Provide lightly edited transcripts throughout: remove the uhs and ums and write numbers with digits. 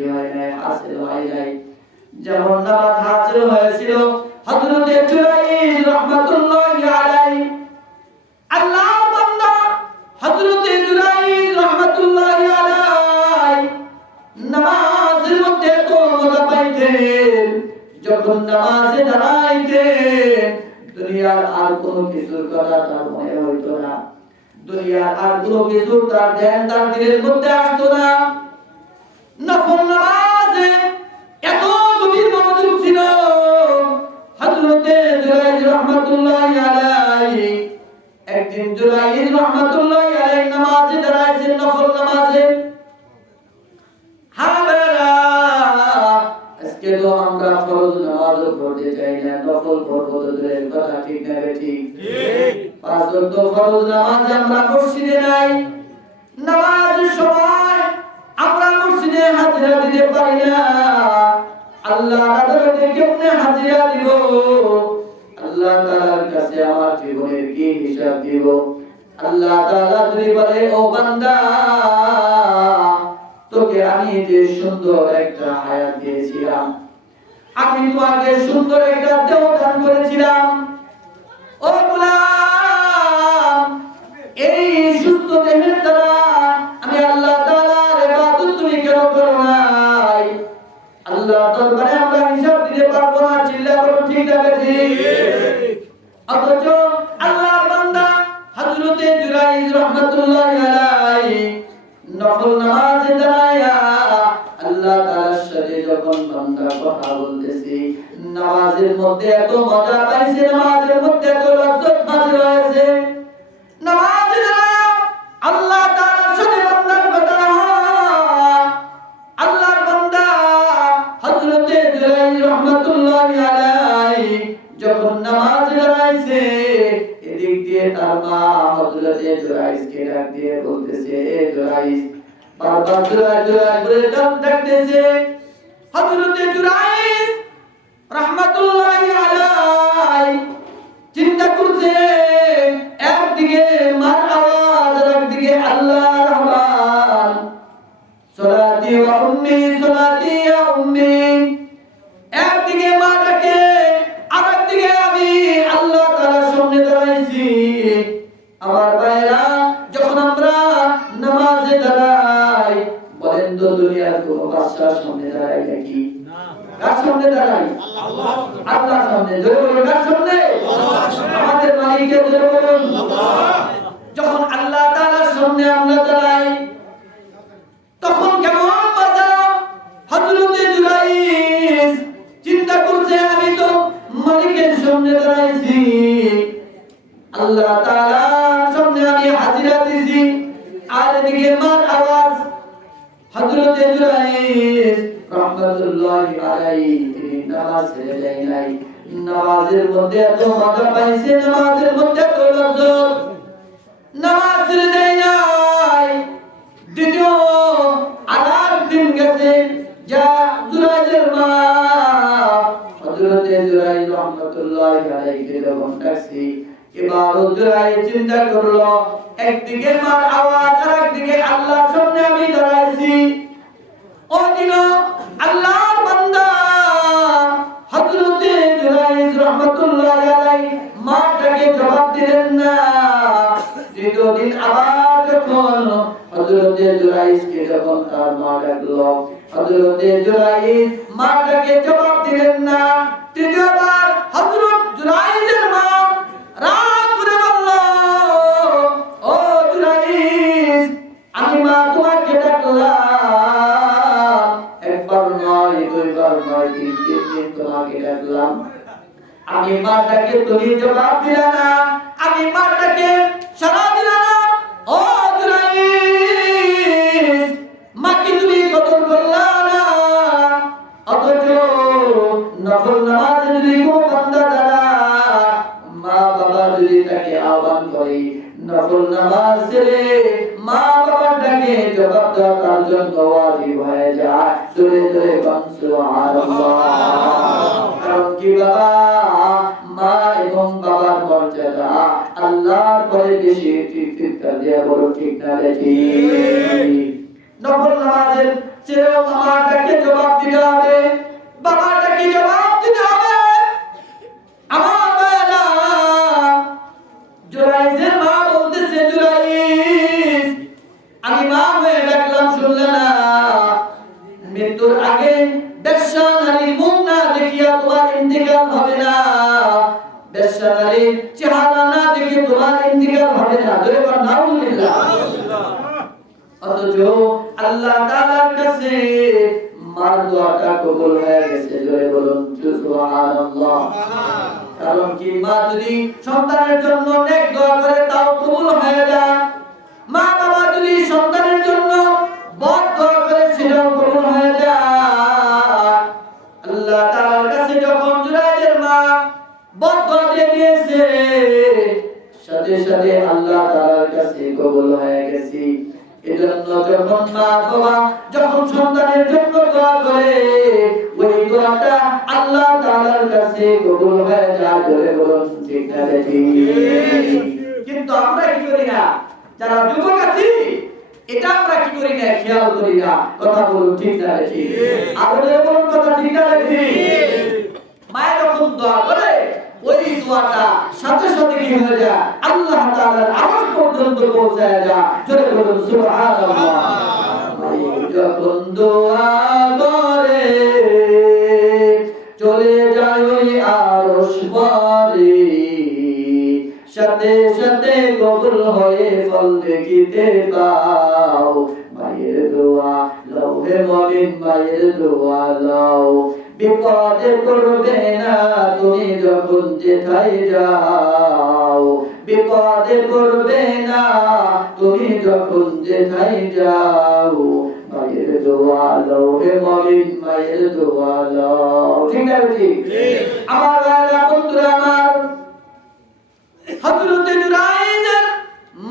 কি হয় নাই, হাসিল হয় নাই। যেমন নামাজ হাসিল হয়েছিল হযরতে জুরাইজ রাহমাতুল্লাহি আলাইহি, আল্লাহর বান্দা হযরতে জুরাইজ রাহমাতুল্লাহি আলাইহি নামাজের মধ্যে তো মজা পাইতেন। যখন নামাজে দাঁড়াইতেন দুনিয়ার আর কোনো কিছুর কথা তার মনে হইতো না, দুনিয়ার আর কোনো কিছুর তার ধ্যান তার দিলের মধ্যে আসতো না। নফল নামাজে এত গভীর মনোযোগ ছিল হযরতে জুরাইজ রাহমাতুল্লাহি আলাইহি। একদিন জুরাইজ রাহমাতুল্লাহি আলাইহি নামাজে দাঁড়াইছেন, নফল নামাজে। আজকে তো আমরা ফরজ নামাজও পড়তে চাই না, নফল পড়বো তো দূরের কথা, ঠিক না ঠিক? পাঁচ ওয়াক্ত ফরজ নামাজ আমরা মসজিদে নাই, নামাজের সময় আমরা মসজিদে হাজিরা দিতে পারি না। আল্লাহর আদালতে কেমনে হাজিরা দিব? আল্লাহ তাআলার কাছে আমার জীবনের কি হিসাব দিব? আল্লাহ তাআলা যদি বলে, ও বান্দা, তোকে আমি যে সুন্দর একটা হায়াত দিয়েছিলাম, আমি তোমাকে সুন্দর একটা দেহ দান করেছিলাম, ও গোলাম, এই সুস্থ দেহের দ্বারা আমি আল্লাহ তাআলার ইবাদত তুমি কেন করো নাই? আল্লাহ দরবারে আমরা হিসাব দিতে পারবো না, চিল্লা বলো ঠিক না ঠিক? অথচ আল্লাহর বান্দা হযরতে জুরাইজ রাহমাতুল্লাহি আলাইহি নফল নামাজে দাঁড়ায়া আল্লাহ তাআলার সাথে যখন বান্দা কথা বলতেছে, নামাজের মধ্যে এত মজা পাইছে, নামাজের মধ্যে এত লজ্জত হাসিল হয়েছে। নামাজে দাঁড়ায়া আল্লাহ তাআলার সাথে বান্দার কথা হয়। আল্লাহর বান্দা হযরতে জুরাইজ রাহমাতুল্লাহি আলাইহি যখন নামাজে দাঁড়াইছে, এদিক দিয়ে তার মা হযরতে জুরাইজকে ডাক দিয়ে বলতেছে, এ জুরাইজ, বারবার জুরাইজ জুরাইজ বলে ডাকতেছে। হযরতে জুরাইজ রাহমাতুল্লাহি আলাইহি চিন্তা করছে, একদিকে মার আওয়াজ আর একদিকে আল্লাহর আহ্বান, সলাতি ওয়া উম্মি, সলাতি ইয়া উম্মি। একদিকে মা ডাকে, আর একদিকে আমি আল্লাহ তাআলার সামনে দাঁড়াইছি। আমার ভাইরা, যখন আমরা নামাজে দাঁড়াই, বলেন তো দুনিয়ার কোনো বাদশার সামনে দাঁড়াই নাকি? কার সামনে দাঁড়াই? আল্লাহর সামনে। জোরে বলুন, কার সামনে? আমাদের মালিকের। জোরে বলুন। যখন আল্লাহ তাআলার সামনে আমরা দাঁড়াই, তখন কেমন মজা! হযরতে জুরাইজ চিন্তা করছে, আমি তো মালিকের সামনে দাঁড়াইছি, আল্লাহ তাআলার সামনে আমি হাজিরা দিছি, আর এদিকে মার আওয়াজ। হযরতে জুরাইজ রাহমাতুল্লাহি আলাইহি তিনি নামাজ ছেড়ে দেয় নাই। নামাজের মধ্যে এত মজা পাইছে, নামাজের মধ্যে এত লজ্জত, নামাজ ছেড়ে দেয় নাই। দ্বিতীয় আরেক দিন গেছে, যা জুরাইজের মা হযরতে জুরাইজ রাহমাতুল্লাহি আলাইহি যখন ডাকছি, এবার জুরাইজ চিন্তা করলো, একদিকে মার আওয়াজ আর একদিকে আল্লাহর সামনে আমি দাঁড়াইছি। ওই দিন আল্লাহর বান্দা হযরতে জুরাইজ রাহমাতুল্লাহি আলাইহি মাটাকে জবাব দিলেন না। দ্বিতীয় দিন আবার যখন হযরতে জুরাইজকে যখন তার মা ডাকলো, হযরতে জুরাইজ মাটাকে জবাব দিলেন না। তৃতীয়বার হযরত জুরাইজের মা রাগ করে বলল, ও জুরাইজ, আমি মা তোমাকে ডাকলাম, একবার নয়, দুইবার নয়, তিন দিন তোমাকে ডাকলাম, আমি মাটাকে তুমি জবাব দিলা না, আমি মাটাকে সাড়া দিলা না। ও জুরাইজ, মাকে তুমি কদর করলা না। অথচ নফল নামাজে যদি কোনো বান্দা দ্বারা মা বাবা যদি তাকে আহ্বান করে, নফল নামাজ ছেড়ে মা বাবার ডাকে জবাব দেওয়া তার জন্য ওয়াজিব হয়ে যায়। জোরে জোরে বলুন সুবহানাল্লাহ। কারণ কি বাবা, মা এবং বাবার মর্যাদা আল্লাহর পরে বেশি। ঠিক দিয়ে বলো, ঠিক না ঠিক? নফল নামাজের চেয়েও মামাটাকে জবাব দিতে হবে, বাবাটাকে জবাব দিতে হবে। আমার বাবা জুরাইজের মা বলতেছে, জুরাইজ আমি মা হয়ে ডাকলাম শুনলে না, মৃত্যুর আগে বেশ্যা নারীর মুখ না দেখিয়া তোমার ইন্তেকাল হবে না, বেশ্যা নারীর চেহারা না দেখে তোমার ইন্তেকাল হবে না। জোরে বলুন নাউজুবিল্লাহ। অথচ আল্লাহ তাআলার কাছে মার দোয়াটা কবুল হয়ে গেছে। জোরে বলুন সুবহানাল্লাহ। কারণ কি, মা যদি সন্তানের জন্য নেক দোয়া করে তাও কবুল হয়ে যায়, মা বাবা যদি সন্তানের জন্য বদ দোয়া করে সেটাও কবুল হয়ে যায়। আল্লাহ তাআলার কাছে যখন জুরাইজের মা বদ দোয়া দিয়ে দিয়েছে, সাথে সাথে আল্লাহ তাআলার কাছে কবুল হয়ে গেছে। এজন্য যখন মা বাবা যখন সন্তানের জন্য দোয়া করে, ওই দোয়াটা আল্লাহ তাআলার কাছে কবুল হয়ে যায়। জোরে বলুন ঠিক না ঠিক? কিন্তু আমরা কি করি না, যারা যুবক আছি এটা আমরা কি করি না, খেয়াল করি না। কথা বলুন ঠিক না ঠিক? আর বলুন কথা ঠিক না ঠিক? মায়ের যখন দোয়া করে ওই দোয়াটা সাথে সাথে কি হয়ে যায়, আল্লাহ তাআলার আরশ পর্যন্ত পৌঁছায় যায়। জোরে বলুন সুবহানাল্লাহ। যখন দোয়া করে চলে যায় ওই আরশ পারে, সাথে সাথে কবুল হয়ে ফল দেখিতে পাও। মায়ের দোয়া লও হে মুমিন, মায়ের দোয়া লও, বিপদে পড়বে না তুমি যখন যেথায় যাও, বিপদে পড়বে না তুমি যখন যেথায় যাও। মায়ের দোয়া লও হে মুমিন, মায়ের দোয়া লও। ঠিক না ঠিক? আমার ভাইরা বন্ধুরা আমার, হযরত জুরাইজের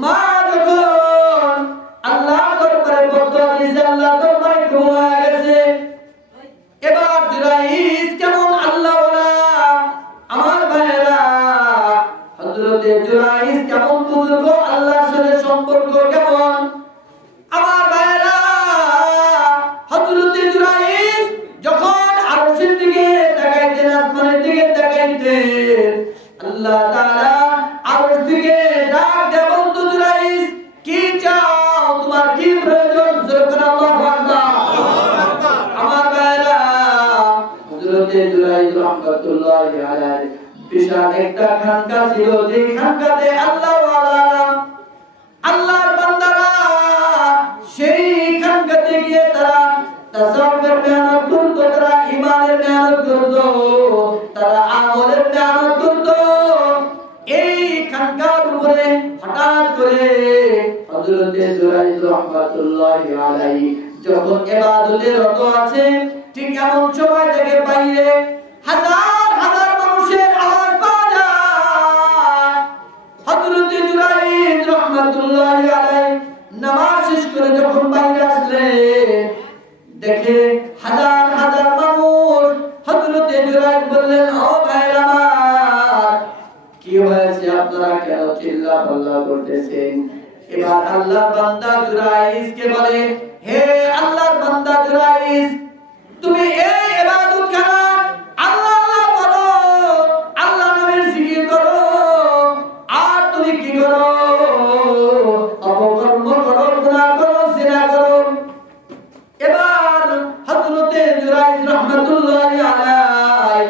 মা যখন আল্লাহর দরবারে বদদোয়া দিয়েছে, আল্লাহর দরবারে কবুল হয়ে গেছে। এবার জুরাইজ কেমন আল্লাহ ওয়ালা, আমার ভাইরা হযরত জুরাইজ কেমন বুজুর্গ, আল্লাহর সাথে সম্পর্ক কেমন। আমার ভাইরা হযরত জুরাইজ যখন আরশের দিকে তাকাইতেন, আসমানের দিকে তাকাইতেন, আল্লাহ তাআলা আরশ থেকে ডাক দিয়ে বলতো, জুরাইজ কি চাও, তোমার কি প্রয়োজন? জোরে করে আল্লাহু আকবার। আমার ভাইরা হযরত জুরাইজ রাহমাতুল্লাহি আলাইহি বিশাল একটা খানকা ছিল, যে খানকাতে আল্লাহ ওয়ালা আল্লাহর বান্দারা সেই খানকাতে গিয়ে তারা তাসাউফের মেহনত করতো, তারা ঈমানের মেহনত করতো, তারা আমলের মেহনত করতো। এই খানকার উপরে হঠাৎ করে হযরত জুরাইজ রাহমাতুল্লাহি আলাইহি যখন ইবাদতে রত আছে, ঠিক এমন সময় থেকে বাইরে হাজার হাজার মানুষের আওয়াজ পাওয়া যায়। হযরত জুরাইজ রাহমাতুল্লাহি আলাইহি নামাজ শেষ করে যখন বাইরে আসলেন, দেখে হাজার হাজার মানুষ। হযরত জুরাইজ বললেন, ও ভাইরা আমার, কি হয়েছে, আপনারা কেন চিল্লাপাল্লা করতেছেন? এবার আল্লাহর বান্দা জুরাইজকে বলে, হে আল্লাহর বান্দা জুরাইজ, তুমি এই ইবাদত করো, আল্লাহ আল্লাহ বলো, আল্লাহ নামের জিকির করো, আর তুমি কি করো? অপকর্ম করো, গুনাহ করো, জিনা করো। এবার হযরত জুরাইজ রাহমাতুল্লাহি আলাইহি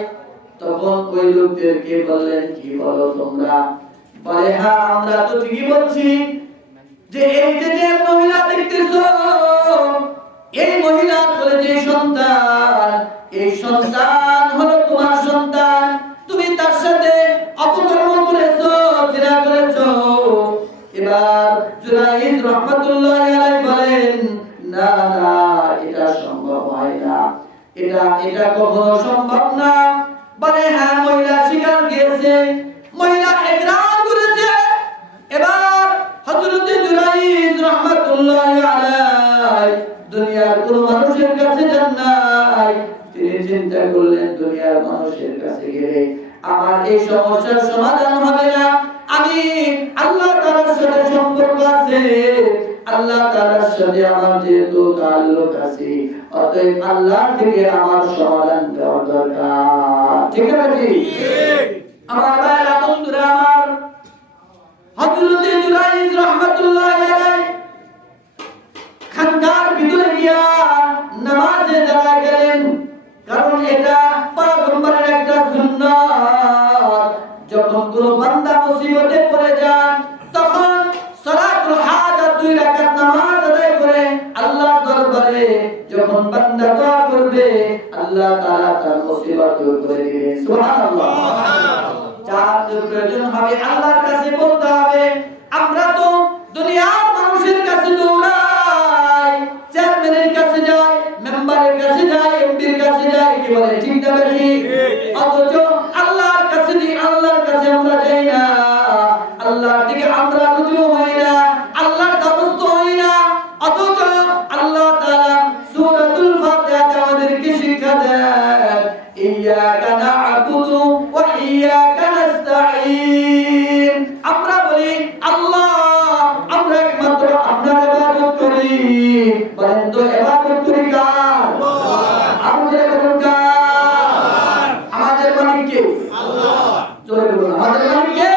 তখন ওই লোকদেরকে বললেন, কি বলো তোমরা? বলে, হ্যাঁ আমরা তো ঠিকই বলছি, যে এই যে মহিলা দেখতেছো, এই মহিলার কোলে যে সন্তান, এই সন্তান হলো তোমার সন্তান, তুমি তার সাথে অপকর্ম করেছো, জিনা করেছো। এবার জুরাইজ রাহমাতুল্লাহি আলাইহি বলেন, না না, এটা সম্ভব হয় না, এটা কখনো সম্ভব না। বলে, হ্যাঁ মহিলা স্বীকার করেছে, মহিলা ইকরার করেছে। এবার হযরত জুরাইজ রাহমাতুল্লাহি আলাইহি দুনিয়ার কোন মানুষের কাছে যান নাই। তিনি চিন্তা করলেন, দুনিয়ার মানুষের কাছে গেলে আমার এই সমস্যার সমাধান হবে না। আমি আল্লাহ তাআলার সাথে সম্পর্ক আছে, আল্লাহ তাআলার সাথে আমার যেহেতু তাআল্লুক আছে, অতএব আল্লাহ থেকে আমার সমাধান দেওয়া দরকার। ঠিক আছে? ঠিক। আমার ভাইরা, বন্ধুরা আমার, হযরত জুরাইজ রাহমাতুল্লাহি আলাইহি খানকার ভিতরে গিয়া নামাজে দাঁড়ায় গেলেন, কারণ এটা পয়গম্বরের একটা সুন্নাত। যখন কোনো বান্দা মুসিবতে পড়ে যায় তখন সালাতুল হাজাত 2 রাকাত নামাজ আদায় করে আল্লাহর দরবারে যখন বান্দা দোয়া করবে, আল্লাহ তাআলা তার মুসিবত দূর করে দিবেন। সুবহানাল্লাহ। যার প্রয়োজন হবে আল্লাহর কাছে বলতে হবে। আমরা তো দুনিয়ার মানুষের কাছে দৌড়াই, চেয়ারম্যানের কাছে যাই, মেম্বারের কাছে যাই, এমপির কাছে যাই, কি বলে ঠিক না ঠিক? অথচ আল্লাহর কাছে আমরা যাই না, আল্লাহর দিকে আমরা রুজু হই না, আল্লাহর দ্বারস্থ হই না। অথচ আল্লাহ তাআলা সূরাতুল ফাতিহাতে আমাদেরকে শিক্ষা দেন, ইয়্যাকা না'বুদু ওয়া ইয়্যাকা নাস্তাঈন। আমরা বলি আল্লাহ, আমরা একমাত্র আপনার ইবাদত করি। বলেন তো ইবাদত করি কার? আমাদের বলুন কার? আমাদের মালিক কে? আল্লাহ। জোরে বলুন, আমাদের মালিক কে?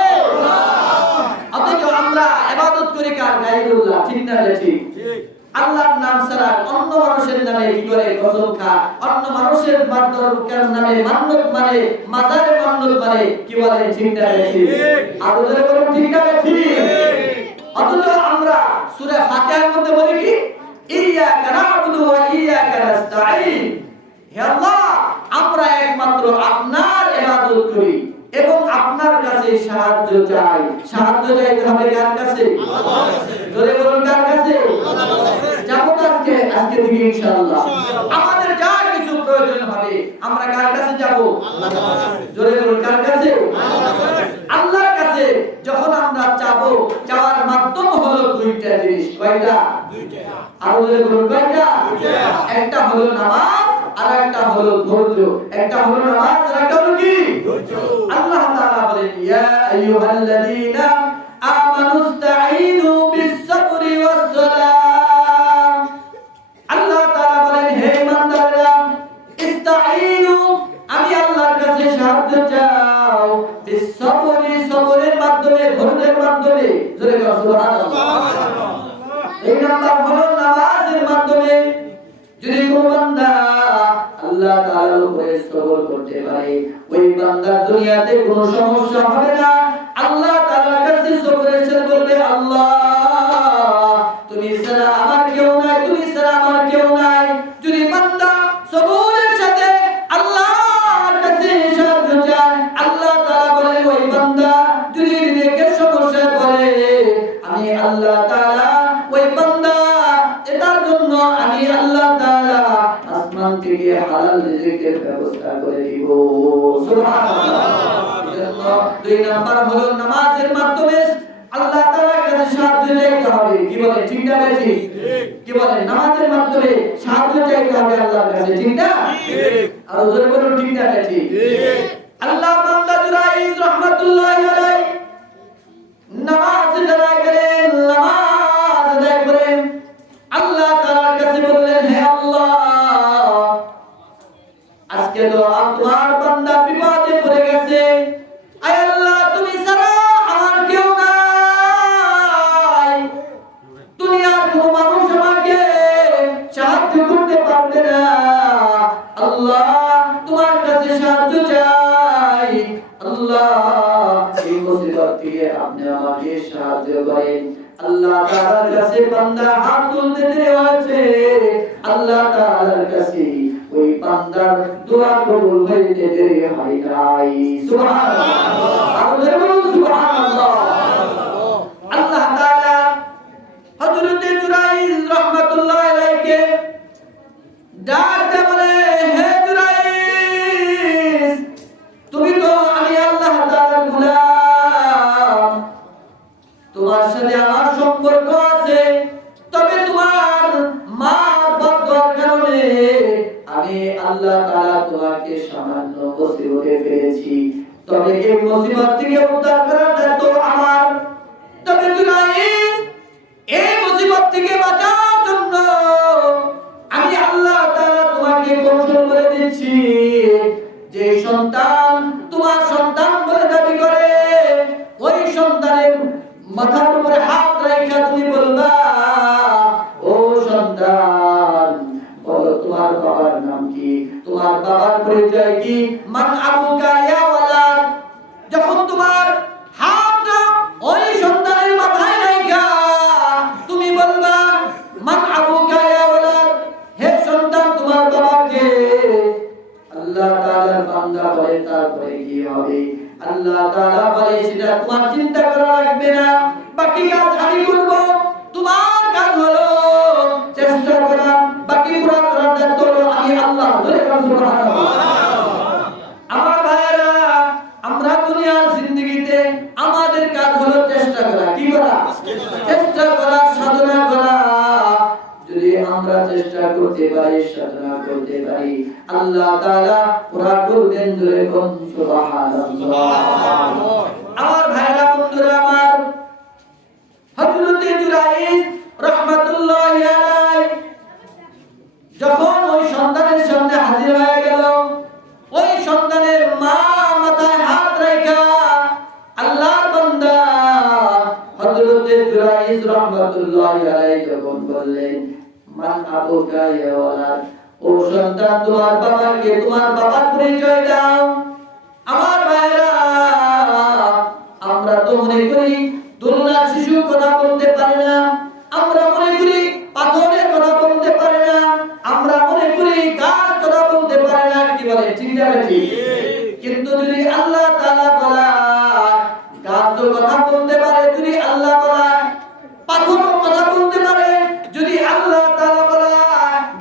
অথচ আমরা ইবাদত করি কার? গায়রুল্লাহ। ঠিক না ঠিক? আল্লাহর নাম ছাড়া অন্য মানুষের নামে কি করে কসম খা, অন্য মানুষের মাধ্যমের নামে মান্নত মানে, মাজারে মান্নত মানে, কি বলে ঠিক না ঠিক? আর ওদের বলুন ঠিক না ঠিক? অথচ আমরা সূরা ফাতিহার মধ্যে বলি কি, ইয়্যাকা না'বুদু ওয়া ইয়্যাকা নাস্তাঈন। হে আল্লাহ, আমরা একমাত্র আপনার ইবাদত করি এবং আপনার কাছে সাহায্য চাই। সাহায্য চাইতে হবে কার কাছে? আল্লাহর কাছে। জোরে বলুন কার কাছে? আল্লাহর কাছে। যাব তো আজকে থেকে ইনশাআল্লাহ আমাদের যা কিছু প্রয়োজন হবে আমরা কার কাছে যাব? আল্লাহর কাছে। জোরে বলুন কার কাছে? আল্লাহর কাছে। আল্লাহর কাছে যখন আমরা চাবো, চাওয়ার মাধ্যম হলো দুইটা জিনিস। কয়টা? দুইটা। আর জোরে বলুন কয়টা? দুইটা। একটা হলো নামাজ আর একটা হলো ধৈর্য। একটা হলো নামাজ আর একটা হলো কি? ধৈর্য। আল্লাহ তাআলা বলেন, ইয়া আইয়ুহাল্লাযীনা আমানুস্তাঈনু বিস-সাবরি ওয়াস-সালাম। আল্লাহ তাআলা বলেন, হে ইমানদাররা, ইস্তাঈনু, আমি আল্লাহর কাছে সাহায্য চাও, বিস-সাবরি, সবরের মাধ্যমে, ধৈর্যের মাধ্যমে। জোরে বলুন সুবহানাল্লাহ। এই নাম্বার হলো নামাজের মাধ্যমে। যদি কোনো বান্দা আল্লাহ তাআলার উপরে সবর করতে পারে, ওই বান্দা দুনিয়াতে কোনো সমস্যা হবে না। আল্লাহ তাআলার কাছে সবরের সাথে বলবে, আল্লাহ তুমি ছাড়া আমার কেউ নাই, তুমি ছাড়া আমার কেউ নাই। যদি বান্দা সবরের সাথে আল্লাহর কাছে সাহায্য চায়, আল্লাহ তাআলা বলেন, ওই বান্দা যদি নিজেকে সমস্যায় পড়ে, আমি আল্লাহ তাআলা ওই বান্দা এটার জন্য আমি আল্লাহ তাআলা আসমান থেকে হালাল রিজিকের ব্যবস্থা করে দিব। সুবহানাল্লাহ। দুই নাম্বার হলো নামাজের মাধ্যমে আল্লাহ তাআলার কাছে সাহায্য চাইতে হবে। কি বলে ঠিক না ঠিক? কি বলে? নামাজের মাধ্যমে সাহায্য চাইতে হবে আল্লাহর কাছে। ঠিক না ঠিক? আর জোরে বলুন ঠিক না ঠিক? আল্লাহ বান্দা জুরাইজ রাহমাতুল্লাহি আলাইহি নামাজে দাঁড়ায় গেলেন, নামাজ আদায় করেন। আল্লাহ তাআলার কাছে বললেন, হে আল্লাহ, আজকে তো তোমার বান্দা বিপদে পড়ে গেছে। আয় আল্লাহ, তুমি ছাড়া আমার কেউ নাই। দুনিয়ার কোনো মানুষ আমাকে সাহায্য করতে পারবে না। আল্লাহ, তোমার কাছে সাহায্য চাই। আল্লাহ, এই মুসিবত থেকে আপনি আমাকে সাহায্য করেন। আল্লাহ তাআলার কাছে বান্দা হাত তুলতে দেরি হয়েছে। আল্লাহ তাআলার কাছে ওই বান্দার দোয়া কবুল হইতে দেরি হয় নাই। সুবহানাল্লাহ। আল্লাহু বলুন সুবহানাল্লাহ। আল্লাহ তাআলা হযরত জুরাইজ রাহমাতুল্লাহি আলাইহিকে ডাকতে বলে, হে জুরাইজ, তুমি তো আমি আল্লাহ তাআলার গোলাম, তোমার সাথে আমার সম্পর্ক আছে, তবে তোমার মা বাবার কারণে আমি আল্লাহ তাআলা তোমাকে সামান্য মুসিবতে ফেলেছি। তবে এই মুসিবত থেকে উদ্ধার করার দায়িত্ব আমার। তবে জুরাইজ, এই মুসিবত থেকে দিয়েছি, যে সন্তান তোমার সন্তান বলে দাবি করে ওই সন্তানের মাথার উপরে হাত রেখে তুমি বলবা, ও সন্তান বলো তোমার বাবার নাম কি, তোমার বাবার পরিচয় কি, মান আবুকা ইয়া ওয়ালাদ। যখন তোমার হাতটা ওই সন্তানের মাথায় রেখে তুমি বলবা, মান আবুকা ইয়া ওয়ালাদ, হে সন্তান তোমার বাবা কে? আল্লাহ তাআলার বান্দা বলে তারপরে কি হবে? আল্লাহ তাআলা বলে সেটা তোমার চিন্তা করা লাগবে না, বাকি কাজ আমি করব। তোমার কাজ হলো চেষ্টা করা, বাকি পুরো করার দায়িত্ব হলো আমি আল্লাহ। সুবহানাল্লাহ। আমার ভাইরা, আমরা দুনিয়ার জিন্দেগিতে আমাদের কাজ হলো চেষ্টা করা। কি করা? চেষ্টা করা, সাধনা করা। যদি আমরা চেষ্টা করতে পারি, সাধনা করতে পারি, আল্লাহ তাআলা পুরা করবেন। জোরে বলুন সুবহানাল্লাহ। আমার ভাইরা, বন্ধুরা আমার, হযরত জুরাইজ রাহমাতুল্লাহি আলাইহি যখন ওই সন্তানের সামনে হাজির হয়ে গেল, ওই সন্তানের মা মাথায় হাত রেখে আল্লাহর বান্দা হযরত জুরাইজ রাহমাতুল্লাহি আলাইহি যখন বললেন, মান আবুকা ইয়া ওয়ালাদ, ও সন্তান তোমার বাবাকে, তোমার বাবার পরিচয় দাও। আমার ভাইরা, আমরা তো মনে করি দোলনার শিশু কথা বলতে পারে না, আমরা মনে করি পাথরের কথা বলতে পারে না, আমরা মনে করি গাছ কথা বলতে পারে না। কি বলে? ঠিক না ঠিক? কিন্তু যদি আল্লাহ তাআলা বলা গাছ কথা বলতে পারে, যদি আল্লাহ বলা পাথর কথা বলতে পারে, যদি আল্লাহ তাআলা বলা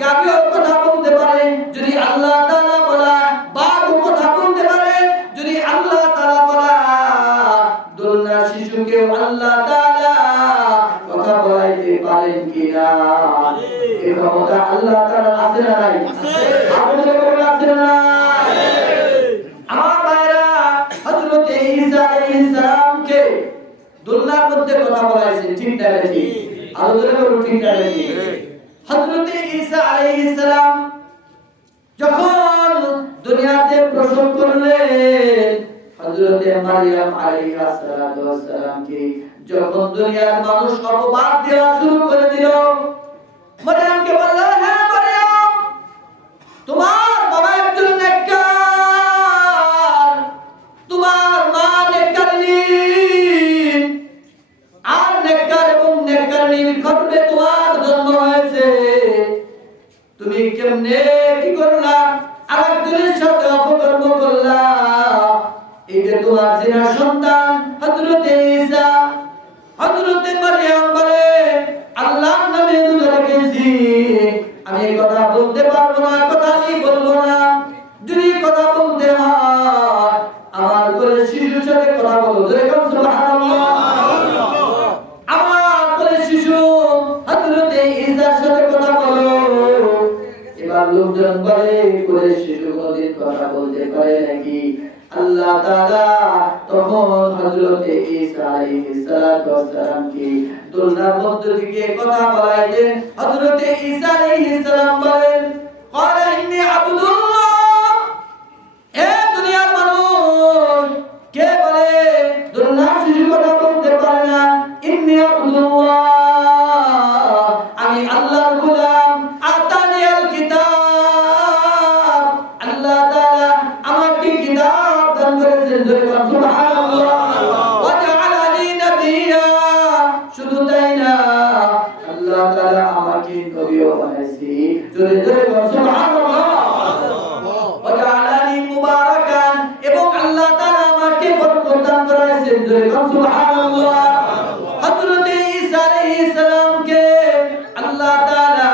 গাভীও কথা বলতে পারে, যদি আল্লাহ তাআলা বলা বাঘ কথা বলতে পারে, যদি আল্লাহ তাআলা বলা দোলনা শিশুকেও আল্লাহ তাআলা কথা বলাইতে পারেন কিনা? এই ক্ষমতা আল্লাহ তাআলা আছে না নাই? আপনাদের বলেন আছে না নাই? আমার ভাইরা, হযরত ঈসা আলাইহিস সালামকে দোলনার মধ্যে কথা বলাইছে। ঠিক না ঠিক? আরো জোরে বলুন ঠিক না ঠিক? হযরত ঈসা আলাইহিস সালাম যখন দুনিয়াতে প্রসব করলেন, হযরত মারইয়াম আলাইহিস সালামকে যখন দুনিয়ার মানুষ অপবাদ দেওয়া শুরু করে দিল, মারইয়ামকে বলল, হে মারইয়াম, তোমার বাবা একজন নেককার, তোমার মা নেককারিনী, আর নেককার এবং নেককারিনীর গর্ভে তোমার জন্ম হয়েছে। তুমি কেমনে কি করলা? আরেকজনের সাথে অপকর্ম করলা। এই যে তোমার জিনার সন্তান হযরত ঈসা, হযরত মারইয়াম বলে, আল্লাহর নামে রোজা রেখেছি, আমি কথা বলতে পারবো না, কথা আমি বলবো না। যদি কথা বলতে হয় আমার করে শিশুর সাথে কথা বলো। জোরে বলুন সুবহানাল্লাহ। আমার করে শিশু হযরত ঈসার সাথে কথা বলো। এবার লোকজন বলে, করে শিশু কোনদিন কথা বলতে পারে নাকি? আল্লাহ তাআলা তখন হযরত ঈসা আলাইহিস সালামকে দোলনার মধ্য থেকে কথা বলাইলেন। হযরত ঈসা আলাইহিস সালাম বলেন, ক্বালা ইন্নী আবদুল্লাহ। এ দুনিয়ার মানুষ, কে বলে দোলনার শিশু কথা বলতে পারে না? ইন্নী আবদুল্লাহ, আমি আল্লাহর গোলাম। আতানিয়াল কিতাব, আল্লাহ তাআলা আমাকে কিতাব দান করেছেন। জোরে বলুন সুবহানাল্লাহ। ওয়া জাআলানি নবিয়্যা, শুধু তাই না, আল্লাহ তাআলা আমাকে নবীও বানাইছে। জোরে জোরে বলুন সুবহানাল্লাহ। ওয়া জাআলানি মুবারাকান, এবং আল্লাহ তাআলা আমাকে বরকত দান করেছেন। জোরে বলুন সুবহানাল্লাহ। হযরত ঈসা আলাইহিস সালামকে আল্লাহ তাআলা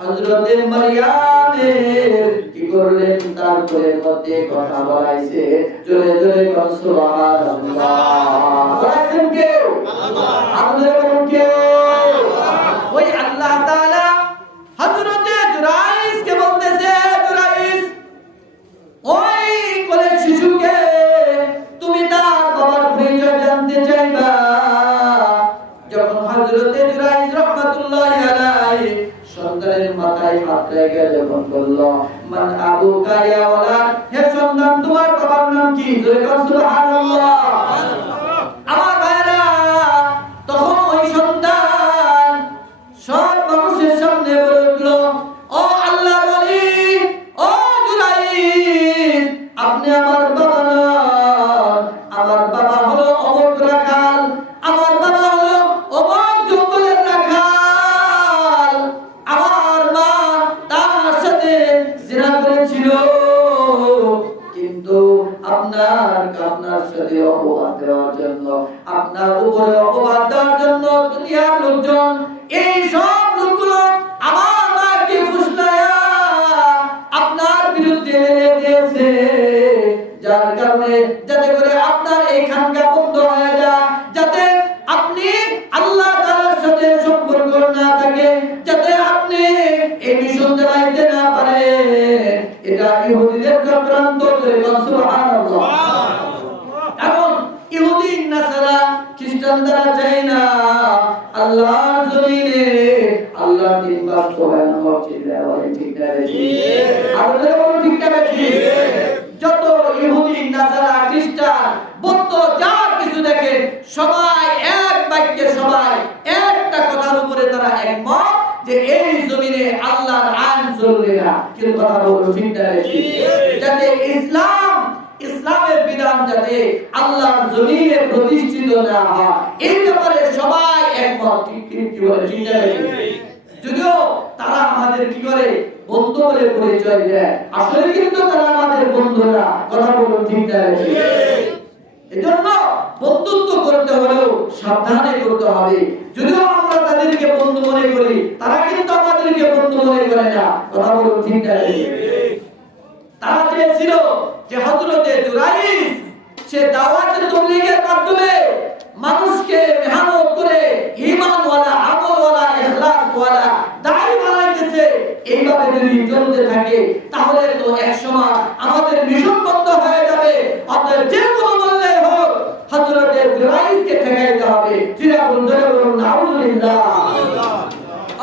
হযরত মারইয়ামের কি করলেন? তারপরে মধ্যে কথা বলাইছে। জোরে জোরে বলুন সুবহানাল্লাহ। বলাইছেন কে? আল্লাহ। আপনারা বলুন কে? ওই আল্লাহ তাআলা হযরত জুরাইজকে বলতেছে, জুরাইজ, ওই কোলে শিশুকে তুমি তার বাবার পরিচয় জানতে চাইবা। যখন হযরত জুরাইজ রাহমাতুল্লাহি আলাইহি সন্তানের মাথায় হাত রেখে যখন বলল, মান আবুকা ইয়া ওয়ালাদ, হে সন্তান তোমার বাবার নাম কি? জোরে বল সুবহানাল্লাহ। আমার ভাইরা, তখন ওই সন্তান সব মানুষের সামনে বলে উঠলো, ও আল্লাহর ওলি, ও জুরাইর, আপনি আমার বাবা না, আমার বাবা হলো অমুক রাখাল, আমার বাবা হলো অমুক জঙ্গলের রাখাল, আমার মা তার সাথে জিনা করেছিল, কিন্তু আপনার সাথে অপবাদ দেওয়ার জন্য, আপনার উপরে অপবাদ দেওয়ার জন্য দুনিয়ার লোকজন, এই সব লোকগুলো আমার মাকে ফুসলায়া আপনার বিরুদ্ধে এনে দিয়েছে, যার কারণে যাতে করে আপনার এই খানকা বন্ধ হয়ে যায়, যাতে আপনি আল্লাহ তাআলার সাথে সম্পর্ক না থাকে, যাতে আপনি এই মিশন চালাইতে না পারেন। এটা ইহুদিদের চক্রান্ত, সুবহানাল্লাহ। কারণ ইহুদি নাসারা খ্রিস্টান তারা চায় না আল্লাহর জমিনে আল্লাহ দিন বাস্তবায়ন হোক। ঠিক না বেশি? আপনারা বলুন ঠিক না বেশি? যত ইহুদি নাসারা খ্রিস্টান বৌদ্ধ যার কিছু দেখেন, সবাই এক বাক্যে, সবাই একটা কথার উপরে তারা একমত যে এই জমিনে আল্লাহর আইন চলবে না। কিন্তু কথা বলুন ঠিক না বেশি? যাতে ইসলামের বিধান যাতে আল্লাহর জমিনে প্রতিষ্ঠিত না হয়, এই ব্যাপারে সবাই একমত। ঠিক বলে ঠিক না বেশি? যদিও তারা আমাদের কি করে বন্ধু বলে পরিচয় দেয়, আসলে কিন্তু তারা আমাদের বন্ধু না। কথা বলুন ঠিক না বেশি? এজন্য বন্ধুত্ব করতে হলেও সাবধানে করতে হবে। যদিও আমরা তাদেরকে বন্ধু মনে করি, তারা কিন্তু আমাদেরকে বন্ধু মনে করে না। কথা বলুন ঠিক না বেশি? তারা চেয়েছিল যে হযরতে জুরাইজ সে দাওয়াতে তাবলীগের মাধ্যমে মানুষকে মেহনত করে ঈমানওয়ালা, আমলওয়ালা, ইখলাসওয়ালা দাঈ বানাইতেছে। এইভাবে যদি চলতে থাকে তাহলে তো একসময় আমাদের মিশন বন্ধ হয়ে যাবে। অতএব যে কোনো মূল্যে হোক হযরতে জুরাইজকে ঠেকাইতে হবে। জিরা বলুন নাউযুবিল্লাহ।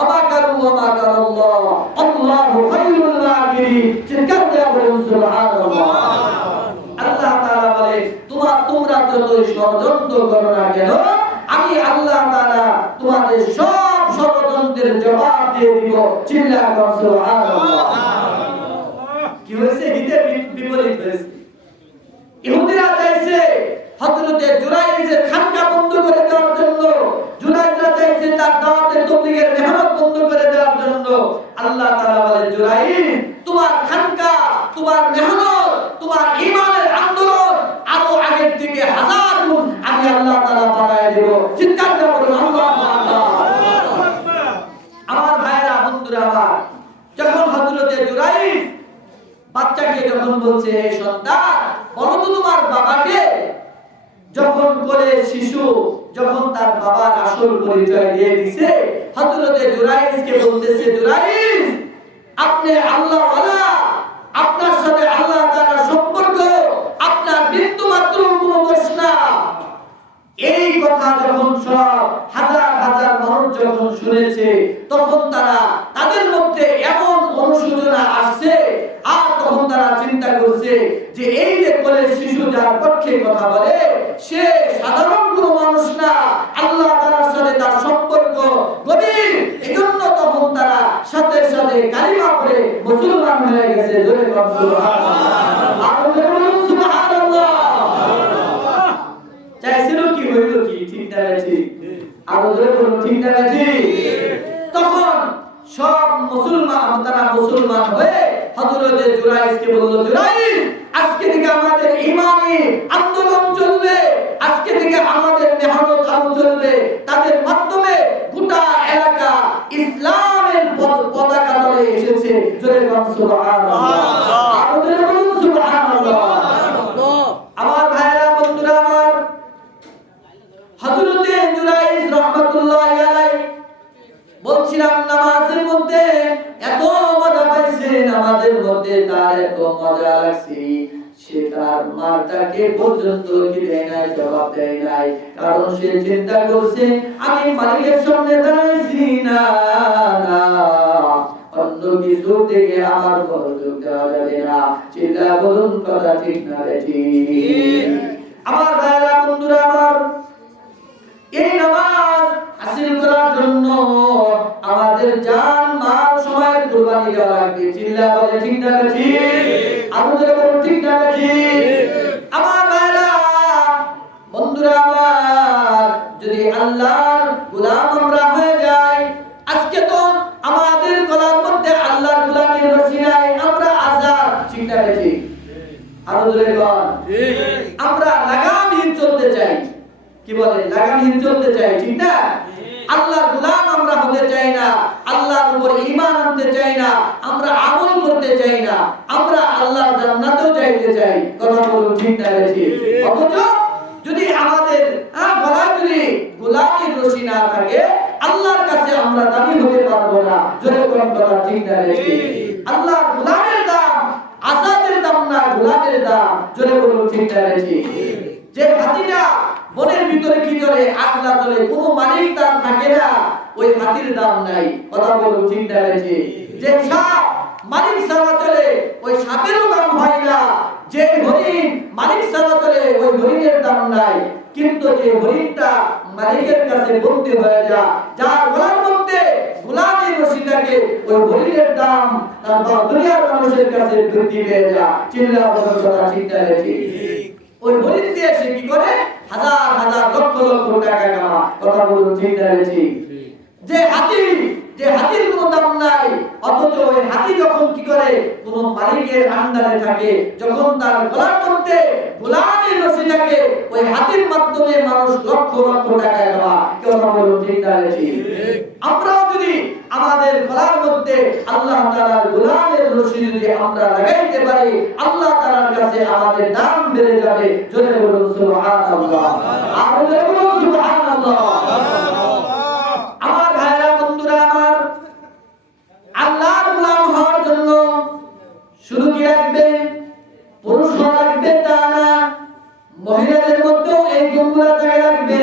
আমাকারু ওয়া মাকারাল্লাহ, আল্লাহু খায়রুল মাকিরিন। চিৎকার দিয়ে বলুন সুবহানাল্লাহ। আল্লাহ তাআলা বলে, তোমরা যতই ষড়যন্ত্র করো না কেন, আমি আল্লাহ তাআলা তোমাদের সব ষড়যন্ত্রের জবাব দিয়ে দিব। চিল্লা বলুন সুবহানাল্লাহ। কি হয়েছে? হিতে বিপরীত হয়েছে। ইহুদিরা চাইছে হযরতে জুরাইজের খানকা বন্ধ করে দেওয়ার জন্য, জুরাইজরা চাইছে তার দাওয়াতে তাবলীগের মেহনত বন্ধ করে দেওয়ার জন্য। আল্লাহ তাআলা বলে, জুরাইজ, তোমার খানকা, তোমার মেহনত, তোমার ঈমানের আন্দোলন আরো আগের থেকে 1000 গুণ আমি আল্লাহ তাআলা বাড়ায় দেব। চিৎকার করে বলুন আল্লাহু আকবার। আমার ভাইরা, বন্ধুরা আমার, যখন হযরতে জুরাইজ বাচ্চাকে যখন বলছে, হে সন্তান, বলো তো তোমার বাবাকে, যখন কোলে শিশু যখন তার বাবার আসল পরিচয় দিয়ে দিয়েছে, হযরতে জুরাইজকে বলতেছে, জুরাইজ, আপনি আল্লাহওয়ালা, আপনার সাথে আল্লাহ তাআলার সম্পর্ক, আপনার বিন্দু মাত্র কোনো দোষ না। এই কথা যখন সব হাজার হাজার মানুষ যখন শুনেছে, তখন তাদের মধ্যে এমন অনুশোচনা আসছে, আর তখন তারা চিন্তা করছে যে এই যে কোলে শিশু যার পক্ষে কথা বলে, সে সাধারণ কোনো মানুষ না, আল্লাহ তাআলার সাথে তার সম্পর্ক গভীর। এজন্য তখন তারা সাথে সাথে কালিমা পড়ে মুসলমান হয়ে গেছে। জোরে বলুন সুবহানাল্লাহ। আর বলুন সুবহানাল্লাহ। চাইছিল কি হইল কি? ঠিক না ঠিক? আর জোরে বলুন ঠিক না ঠিক? তখন সব তারা মুসলমান হয়ে হযরতে জুরাইজকে বলল, জুরাইজ, আজকে থেকে আমাদের ঈমানি আন্দোলন চলবে, আজকে থেকে আমাদের মেহনত চলবে। তাদের মাধ্যমে গোটা এলাকা ইসলামের পতাকা তলে এসেছে। জোরে বলুন সুবহানাল্লাহ। আর জোরে বলুন সুবহানাল্লাহ। আমার ভাইরা, বন্ধুরা আমার, হযরতে জুরাইজ রাহমাতুল্লাহি আলাইহি বলছিলাম, নামাজের মধ্যে এত মজা পাইছে, নামাজের মধ্যে তার এত মজা লাগছে, সে তার মাটাকে পর্যন্ত কি দেয় নাই, জবাব দেয় নাই। কারণ সে চিন্তা করছে, আমি মালিকের সামনে দাঁড়াইছি না, অন্য কিছু দিকে আমার মনোযোগ দেওয়া যাবে না। চিল্লা বলুন কথা ঠিক না ঠিক? আমার ভাইরা বন্ধুরা আমার, এই নামাজ হাসিল করার জন্য আমাদের জান মাল সময় কুরবানি দেওয়া লাগবে। চিল্লা বলে ঠিক না ঠিক? আমাদের বলুন ঠিক না ঠিক? আমার ভাইরা বন্ধুরা আমার, যদি আল্লাহর গোলাম আমরা হয়ে যাই, আজকে তো আমাদের গলার মধ্যে আল্লাহর গোলামের রশি নাই, আমরা আজাদ। ঠিক না ঠিক? আরো জোরে বল। আমরা লাগামহীন চলতে চাই। কি বলে? লাগামহীন চলতে চাই, ঠিক না? আল্লাহর গোলাম আমরা হতে চাই না, আল্লাহর উপর ঈমান আনতে চাই না, আমরা আমল করতে চাই না, আমরা আল্লাহর জান্নাতেও যাইতে চাই। কথা বলুন ঠিক না ঠিক? অথচ যদি আমাদের গলায় যদি গোলামের রশি না থাকে, আল্লাহর কাছে আমরা দাবি হতে পারবো না। জোরে কোন কথা ঠিক না ঠিক? আল্লাহর গোলামের দাম আজাদের দাম না, গোলামের দাম। জোরে বলুন ঠিক না ঠিক? যে হাতিটা বনের ভিতরে কি করে আগলা চলে, কোনো মালিক তার থাকে না, ওই হাতির দাম নাই। কথা বলুন ঠিক না ঠিক? যে সাপ মালিক ছাড়া চলে, ওই সাপেরও দাম হয় না। যে হরিণ মালিক ছাড়া চলে, ওই হরিণের দাম নাই। কিন্তু যে হরিণটা মালিকের কাছে বন্দী হয়ে যায়, যার গলার মধ্যে গোলামের রশি থাকে, ওই হরিণের দাম দুনিয়ার মানুষের কাছে বৃদ্ধি পেয়ে যায়। চিল্লা বলার কথা ঠিক না ঠিক? ওই হরিণ দিয়ে সে কি করে? হাজার হাজার লক্ষ লক্ষ টাকা কামা। কথা বলুন ঠিক না ঠিক? যে হাতির কোনো দাম নাই, অথচ ওই হাতি যখন কি করে কোন মালিকের আন্ডারে থাকে, যখন তার গলার মধ্যে গোলামের রশি থাকে, ওই হাতির মাধ্যমে মানুষ লক্ষ লক্ষ টাকা কামা। কথা বলুন ঠিক না ঠিক? আমরাও যদি আমাদের গলার মধ্যে আল্লাহ তাআলার গোলামের রশি যদি আমরা লাগাইতে পারি, আল্লাহ তাআলার কাছে আমাদের দাম বেড়ে যাবে। জোরে বলুন সুবহানাল্লাহ। আর জোরে বলুন সুবহানাল্লাহ। আমার ভাইরা বন্ধুরা আমার, আল্লাহর গোলাম হওয়ার জন্য শুধু কি রাখবে? পুরুষ হওয়া রাখবে তা না, মহিলাদের মধ্যেও এই গুণগুলো থাকা রাখবে।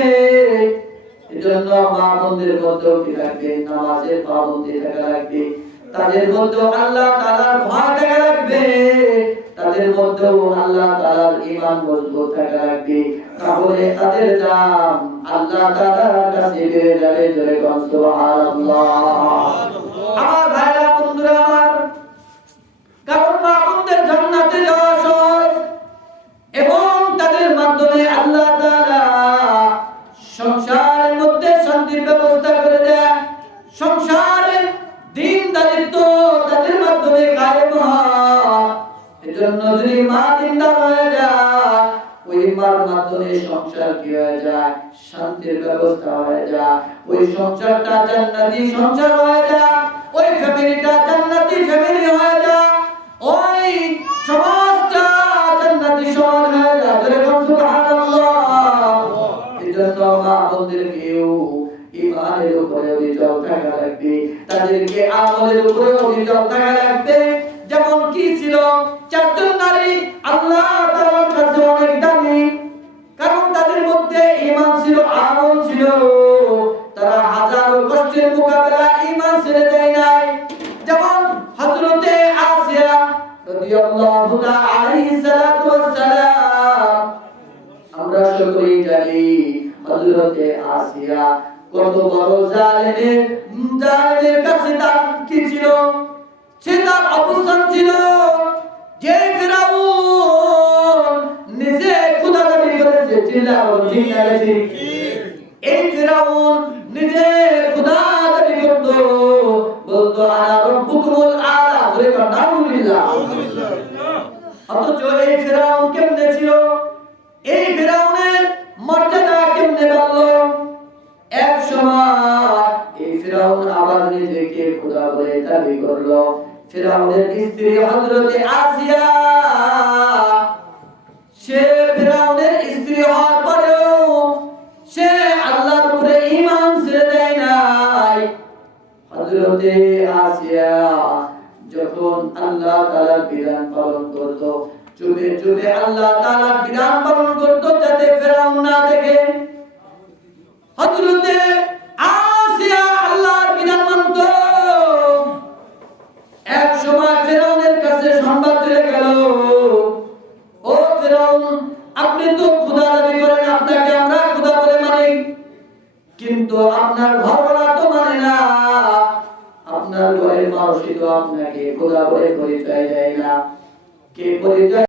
এজন্য মা বোনদের মধ্যেও কি রাখবে? নামাজের পাবন্দি থাকা লাগবে। তাদের মধ্যেও আল্লাহ তাআলার ভয় থাকা লাগবে। তাদের মধ্যেও আল্লাহ তাআলার ঈমান মজবুত থাকা লাগবে। তাহলে তাদের দাম আল্লাহ তাআলার কাছে বেড়ে যাবে। জোরে বলুন সুবহানাল্লাহ। আমার ভাইরা বন্ধুরা আমার, কারণ মা বোনদের জান্নাতে যাওয়া সহজ, এবং তাদের মাধ্যমে আল্লাহ তাআলা সংসারের মধ্যে শান্তির ব্যবস্থা করে দেয়। সংসারের দ্বীনদারিত্ব তাদের মাধ্যমে কায়েম হয়। এজন্য যদি মা দ্বীনদার হয়ে যায়, ওই মার মাধ্যমে সংসার কি হয়ে যায়? শান্তির ব্যবস্থা হয়ে যায়। ওই সংসারটা জান্নাতি সংসার হয়ে যায়। ওই ফ্যামিলিটা জান্নাতি ফ্যামিলি হয়ে যায়। ওই সমাজটা জান্নাতি সমাজ হয়ে যায়। জোরে বলুন সুবহানাল্লাহ। এজন্য মা বোনদেরকেও ঈমানের উপরে অবিচল থাকা লাগবে, তাদেরকে আমলের উপরে অবিচল থাকা লাগবে। যেমন কি ছিল? চারজন নারী আল্লাহ তাআলার কাছে অনেক দামি, কারণ তাদের মধ্যে ঈমান ছিল, আমল ছিল। তারা হাজারো কষ্টের মোকাবেলা ঈমান ছেড়ে দেয় নাই। যেমন হযরতে আসিয়া রাদিয়াল্লাহু তাআলা আলাইহিস সালাতু ওয়াস সালাম, আমরা সকলেই জানি হযরতে আসিয়া কত বড় জালেমের কাছে তার কি ছিল? সে তার অবস্থান ছিল যে ফিরাউন নিজে খোদা দাবি করেছে। চিল্লাও ঠিক না ঠিক? এই ফিরাউন নিজে খোদা দাবি করত, বলতো আনা রাব্বুকুমুল আলা। জোরে বলুন আলহামদুলিল্লাহ। অথচ এই ফিরাউন কেমনে ছিল? এই ফিরাউনের মর্যাদা কেমনে বাড়লো? এক সময় এই ফিরাউন আবার নিজেকে খোদা বলে দাবি করলো। ফিরাউনের স্ত্রী হযরতে আসিয়া, সে ফিরাউনের স্ত্রী হওয়ার পরেও সে আল্লাহর উপরে ঈমান ছেড়ে দেয় নাই। হযরতে আসিয়া যখন আল্লাহ তাআলার বিধান পালন করত, চুপে চুপে আল্লাহ তাআলার বিধান পালন করত, যাতে ফিরাউন না দেখে। হযরতে আসিয়া আল্লাহর বিধান মানত। সময় ফিরআউনের কাছে সংবাদ চলে গেল, ও ফিরআউন, আপনি তো খোদা দাবি করেন, আপনাকে আমরা খোদা বলে মানি, কিন্তু আপনার ঘরওয়ালা তো মানে না, আপনার ঘরের মানুষই তো আপনাকে খোদা বলে পরিচয় দেয় না। কে পরিচয়